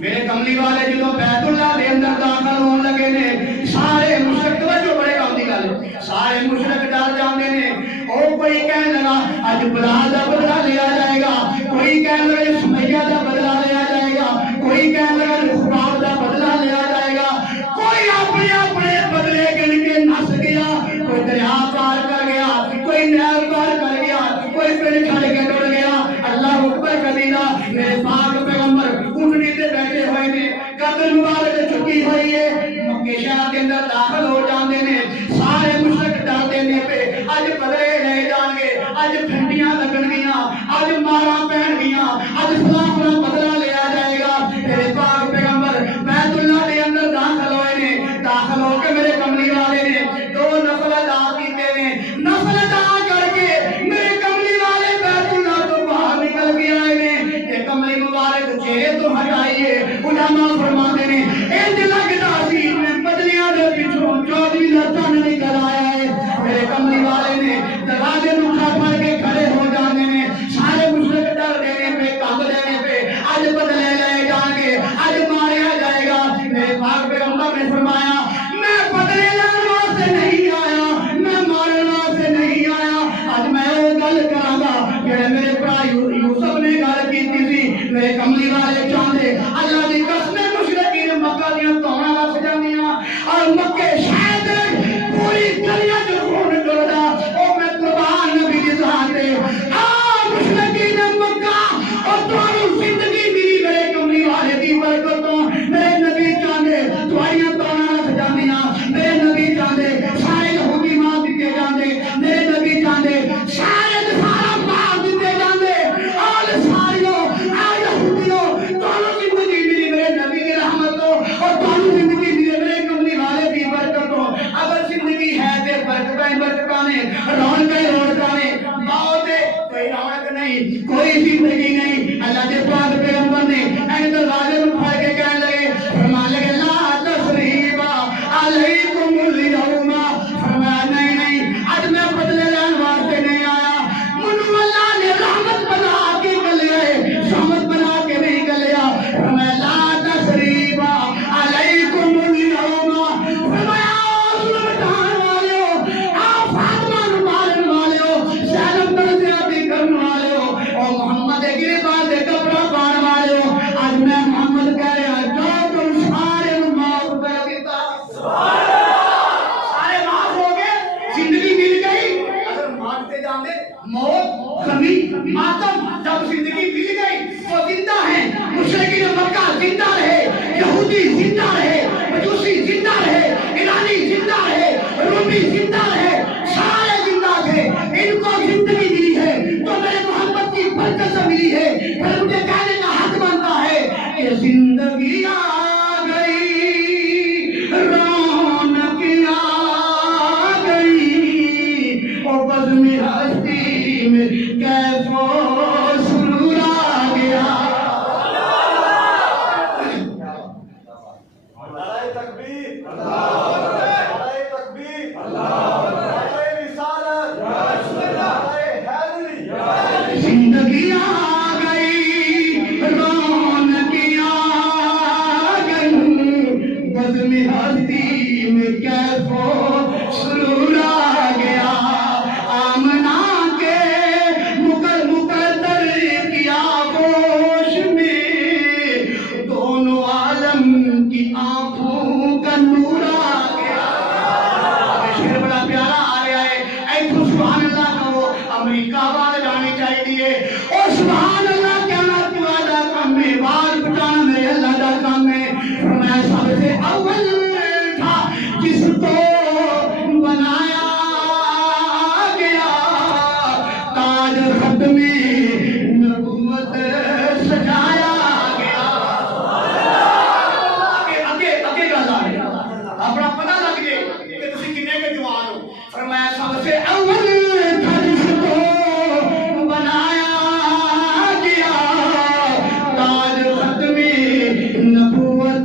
میرے کملی والے جدوں بیت اللہ دے اندر داخل ہون لگے نے سارے مشرک توجہ بڑے کام دی گل سارے مشرک ڈر جاندے نے او کوئی کہن لگا اج بلال دا بدلہ لیا جائے گا، کوئی کہن لگا سمیہ دا بدلہ لیا جائے گا، کوئی کہن لگا خباب دا بدلہ لیا جائے گا، کوئی اپنے اپنے بدلے گن کے نس گیا، کوئی دریا پار کر گیا، کوئی نہر پار کر گیا، کوئی پنڈ چھڑ کے ٹر گیا۔ اللہ اکبر کبیرہ میرے پاک پیغمبر اٹھنی تے بیٹھے ہوئے نے، گردن مبارک چکی ہوئی ہے، مکے شہر کے اندر داخل ہو جاندے نے، سارے مشرک ڈردے نے پہ اج بدلے لے جان گے، اج پھنڈیاں لگن گیاں، اج ماراں پہن گیاں، اج فلاں فلاں بدلہ لیا جائے گا۔ میرے پاک پیغمبر بیت اللہ دے اندر داخل ہوئے نے، داخل ہو کے میرے کملی والے نے دو نفل ادا کیتے نے، نفل ادا کر کے میرے کملی والے بیت اللہ تو باہر نکل کے آئے نے، تے کملی مبارک چہرے تو ہٹائیے، علماء فرماتے نے انج لگدا سی میں بدلیاں دے پیچھوں 14 دا چن نکل آیا ہے۔ میرے کملی والے نے دروازے نوں کھڑ کے کھڑے ہو جاندے نے، سارے مشرک ڈر دینے پہ کب دینے پہ اج بدلے لے جان گے، اج ماریا جائے گا۔ میرے پاک پیغمبر نے فرمایا میں بدلے لینے واسطے نہیں آیا، میں مارنے واسطے نہیں آیا، اج میں وہ گل کراں گا کہ میرے بھرا یوسف نے گل کیتی سی۔ میرے کملی والے چاہندے اللہ دی قسم مشرکین مکہ دیاں توڑاں وس جاندیاں اور مکے شہر پوری گلیاں چ خون ڈردا، او میں قربان نبی دی ذات تے مشرکین مکہ اور تہاڈی زندگی ملی میرے کملی والے دی برکتوں۔ میرے نبی چاہندے تہاڈیاں توڑاں وس جاندیاں، میرے نبی چاہندے سارے یہودی مار دتے جاندے، میرے نبی چاہندے سارے سارا مار دتے جاندے، اور ساریوں یہودیوں تہاڈی زندگی ملی میرے نبی دی رحمتوں اور تہاڈی زندگی ملی میرے کملی والے دی برکتوں۔ اگر زندگی ہے تے برکتاں ہی برکتاں نے، رونقاں ہی رونقاں نے، موت ہے کوئی رونق نہیں، کوئی زندگی نہیں۔ اللہ کے پاک پیغمبر نے این دروازے میں پھڑ کے کہنے لگے، فرمانے لگے لا تثریب علیکم اليوم، فرمایا نہیں نہیں اج میں بدلے لینے واسطے نہیں آیا، منو اللہ نے رحمت بنا کے گلیا ہے، رحمت بنا کے نہیں گلیا۔ فرمایا لا تثریب علیکم اليوم، فرمایا ظلم ڈھان والے ہو، فاطمہ نو مارن والے ہو، زینب پر زیادتی کرن والے ہو، اور محمد گریبان دے کپڑا پان والے ہو، آج میں محمد کہہ رہا جو تم سارے نو معاف کر دیتا۔ سارے معاف ہو گئے، زندگی مل گئی۔ اگر مانتے جاندے موت غمی ماتم، جب زندگی مل گئی تو زندہ ہیں، مشرکین مکہ زندہ رہے، یہودی زندہ رہے، مجوسی زندہ رہے، ایرانی زندہ رہے، رومی زندہ رہے، سارے زندہ تھے، ان کو زندگی ملی ہے تو میرے محمد کی برکت سے ملی ہے۔ پھر مجھے کہنے کا حق بنتا ہے کہ زندگی آ گئی، رونق آ گئی، اور بزم ہستی میں کیف و سرور آ گیا۔ نعرہ تکبیر، نعرہ تکبیر، نعرہ رسالت، نعرہ حیدری، زندگی آ گئی، رونق آ گئی، بزم ہستی میں کیف و سرور آ گیا۔ آمنہ کے مقدر کی آغوش میں دونوں عالم کی آنکھوں کا نور آ گیا۔ شعر بڑا پیارا آ رہا ہے، ایتھو سبحان اللہ کہو، امریکہ وال جانی چاہیے، اور سبحان اللہ کہنا تمہارا کام ہے، آواز بٹانا میرے اللہ کا کام ہے۔ فرمایا سب سے اول تھا جس کو بنایا گیا، تاج ختم نبوت سجایا گیا۔ اگے گل آ رہی، اپنا پتہ لگ جائے کہ تسی کنے کے جوان ہو۔ فرمایا سب سے اول تھا جس کو بنایا گیا، تاج ختم نبوت